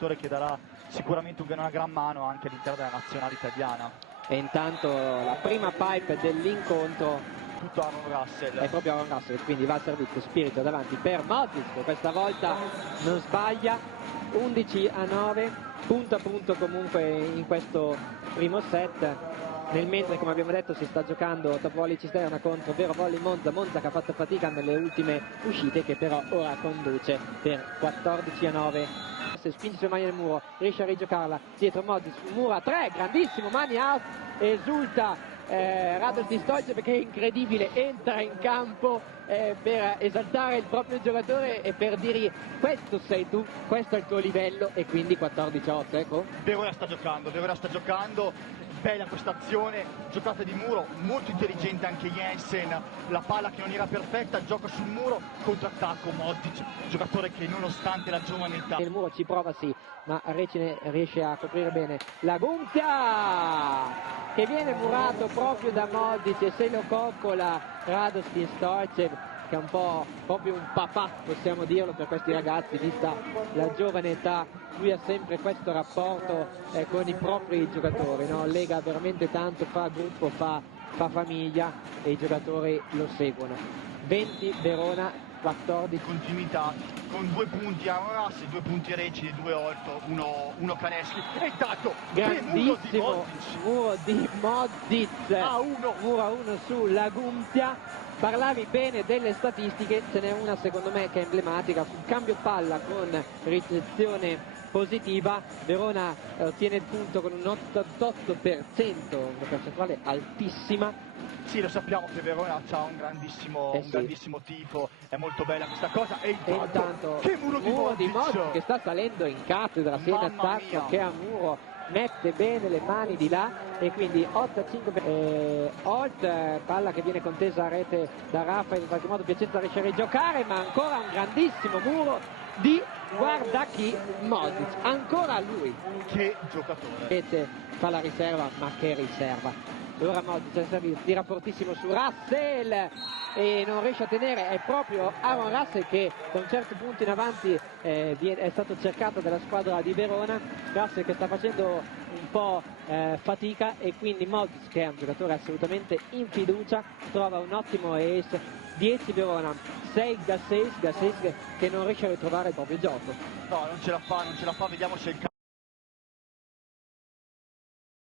giocatore che darà sicuramente una gran mano anche all'interno della nazionale italiana. E intanto la prima pipe dell'incontro Tutto Aaron Russell. è proprio Aaron Russell, quindi va al servizio spirito davanti per Modric, che questa volta non sbaglia. 11-9, punto a punto comunque in questo primo set, nel mentre, come abbiamo detto, si sta giocando Top Volley Cisterna contro Vero Volley Monza. Monza che ha fatto fatica nelle ultime uscite, che però ora conduce per 14-9. Se spinge sulle mani del muro, riesce a rigiocarla dietro Modric, muro a 3, grandissimo, mani out, esulta Radoslav Stoichev, perché è incredibile, entra in campo per esaltare il proprio giocatore e per dirgli: questo sei tu, questo è il tuo livello. E quindi 14-8, ecco. Verona sta giocando, bella questa azione, giocata di muro, molto intelligente anche Jensen, la palla che non era perfetta, gioca sul muro, contrattacco Modric, giocatore che nonostante la giovane età. Il muro ci prova, sì, ma Recine riesce a coprire bene. La Guntia che viene murato proprio da Modric e se lo coccola Radoslav Stoichev, che è un po' proprio un papà, possiamo dirlo, per questi ragazzi, vista la giovane età. Lui ha sempre questo rapporto con i propri giocatori, no? Lega veramente tanto, fa gruppo, fa famiglia e i giocatori lo seguono. 20 Verona, 14. Continuità, con 2 punti Aaron Russell, 2 punti Recine, 2 Orto, uno Canestri, e intanto grandissimo muro di Modric a 1, muro a 1 sulla Guntia. Parlavi bene delle statistiche, ce n'è una secondo me che è emblematica: sul cambio palla con ricezione positiva Verona ottiene il punto con un 88%, una percentuale altissima. Sì, lo sappiamo che Verona ha un grandissimo tifo, è molto bella questa cosa. E intanto che muro di Modric che sta salendo in cattedra sia in attacco che a muro, mette bene le mani di là, e quindi 8-5. Holt, palla che viene contesa a rete da Rafael, in qualche modo Piacenza riesce a rigiocare, ma ancora un grandissimo muro di, guarda chi, Modric, ancora lui. Che giocatore! Rete fa la riserva, ma che riserva! Ora Modric tira fortissimo su Russell e non riesce a tenere. È proprio Aaron Russell che da un certo punto in avanti è stato cercato dalla squadra di Verona. Russell che sta facendo un po' fatica, e quindi Modric, che è un giocatore assolutamente in fiducia, trova un ottimo ace. 10 Verona, 6 Gasseis che non riesce a ritrovare il proprio gioco. No, non ce la fa, vediamo se il